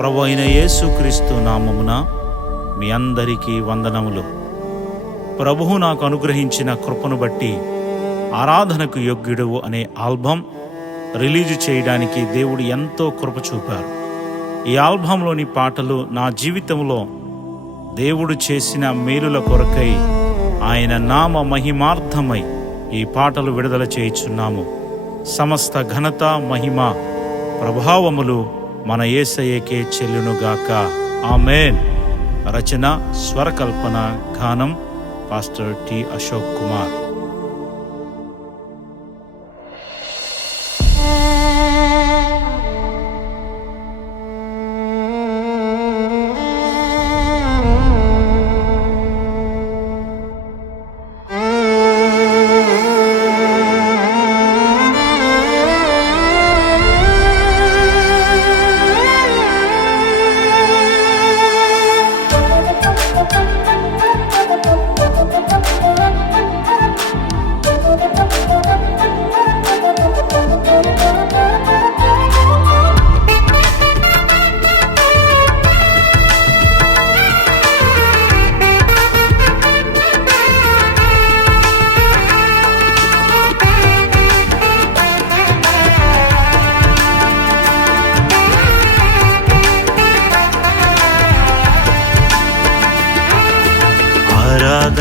ప్రభు అయిన యేసుక్రీస్తు నామమున మీ అందరికీ వందనములు. ప్రభువు నాకు అనుగ్రహించిన కృపను బట్టి ఆరాధనకు యోగ్యుడవు అనే ఆల్బం రిలీజ్ చేయడానికి దేవుడు ఎంతో కృప చూపారు. ఈ ఆల్బంలోని పాటలు నా జీవితంలో దేవుడు చేసిన మేలుల కొరకై ఆయన నామ మహిమార్థమై ఈ పాటలు విడుదల చేయుచున్నాము. సమస్త ఘనత మహిమ ప్రభావములు మన ఏసయ్యకే చెల్లునుగాక. ఆమెన్. రచన స్వరకల్పన గానం పాస్టర్ టి అశోక్ కుమార్.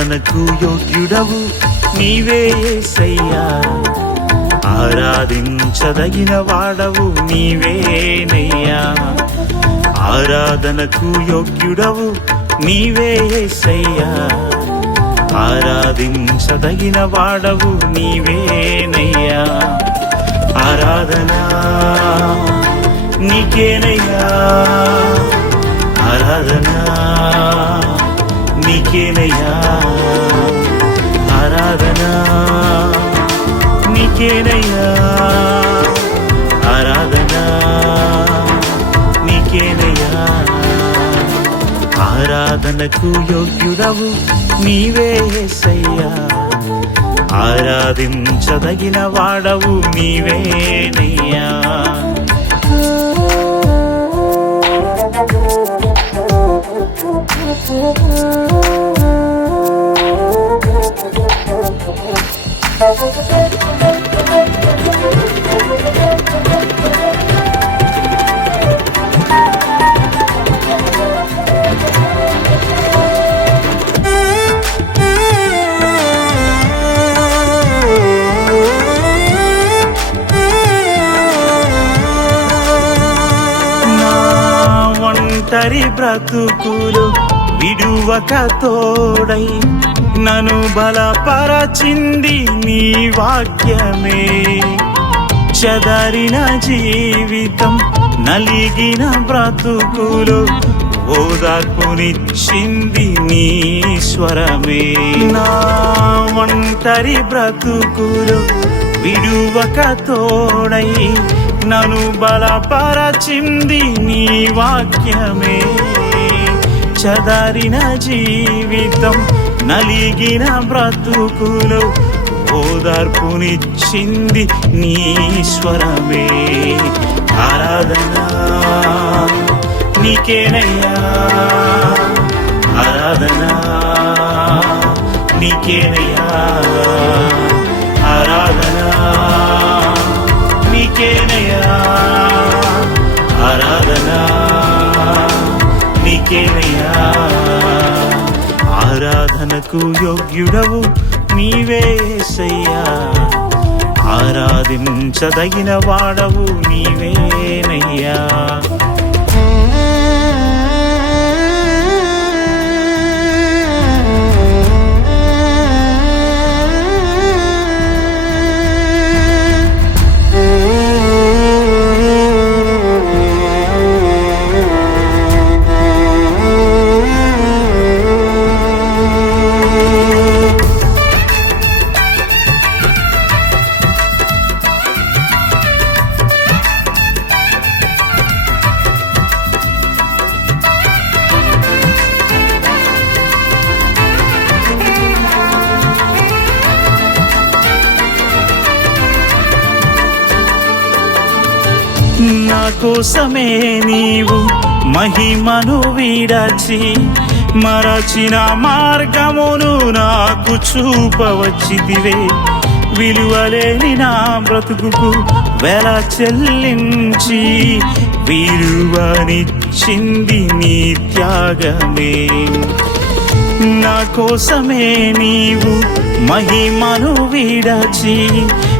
ఆరాధనకు యోగ్యుడవు. నీవే సయ్యా ఆరాధించదగిన వాడవు నీవేనయ్యా ఆరాధనకు యోగ్యుడవు. నీవే సయ్యా ఆరాధించదగిన వాడవు నీవేనయ్యా ఆరాధన నీకేనయ్యా ఆరాధన నీకేనయ్యా నీకేనయ్యా? ఆరాధన నీకేనయ్యా? ఆరాధనకు యోగ్యుడవు నీవే సయ్యా ఆరాధించదగిన వాడవు నీవేనయ్యా. ఒంటరి బ్రతుకులు విడువక తోడై నను బలపరచింది నీ వాక్యమే. చెదరిన జీవితం నలిగిన బ్రతుకులు ఓదార్పునిచ్చింది నీ స్వరమే. నా ఒంటరి బ్రతుకులు విడువక తోడై నను బలపరచింది నీ వాక్యమే. చదరిన జీవితం నలిగిన బ్రతుకులు ఓదార్పునిచ్చింది నీ స్వరమే. ఆరాధన నీకేనయ్యా. ఆరాధన నీకేనయ్యా. నీకేనయ్యా ఆరాధన? నీకేనయ్యా ఆరాధనకు యోగ్యుడవు నీవేసయ్యా ఆరాధించదగిన వాడవు నీవేనయ్యా నా కోసమే నీవు మహిమను వీడచి మరచిన మార్గమును నాకు చూపవచ్చిదివే విలువలేని నా బ్రతుకుకు వెల చెల్లించి విలువనిచ్చింది నీ త్యాగమే. నా కోసమే నీవు మహిమను వీడచి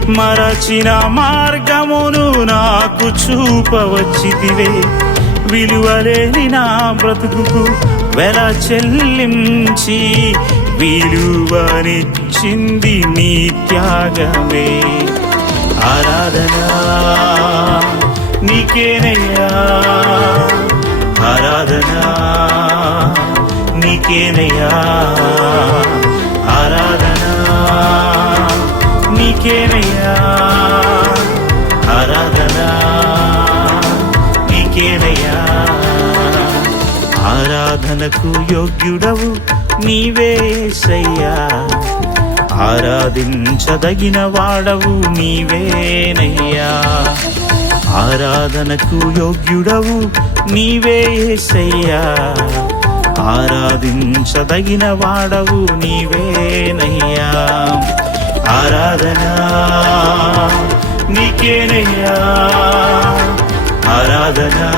మరచిన మార్గమును నాకు చూపవచ్చితివే. విలువలేని నా బ్రతుకు వెల చెల్లించి విలువనిచ్చింది నీ త్యాగమే. ఆరాధనా నీకేనయ్యా. ఆరాధనా నీకేనయ్యా. ఆరాధనా. నీకేనయ్యా ఆరాధనా నీకేనయ్యా ఆరాధనకు యోగ్యుడవు నీవేసయ్యా ఆరాధించదగిన వాడవు నీవేనయ్యా ఆరాధనకు యోగ్యుడవు నీవేసయ్యా ఆరాధించదగిన వాడవు నీవేనయ్యా ఆరాధనా నీకేనయ్యా. ఆరాధనా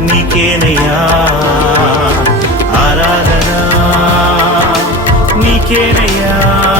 నీకేనయ్యా. ఆరాధనా నీకేనయ్యా.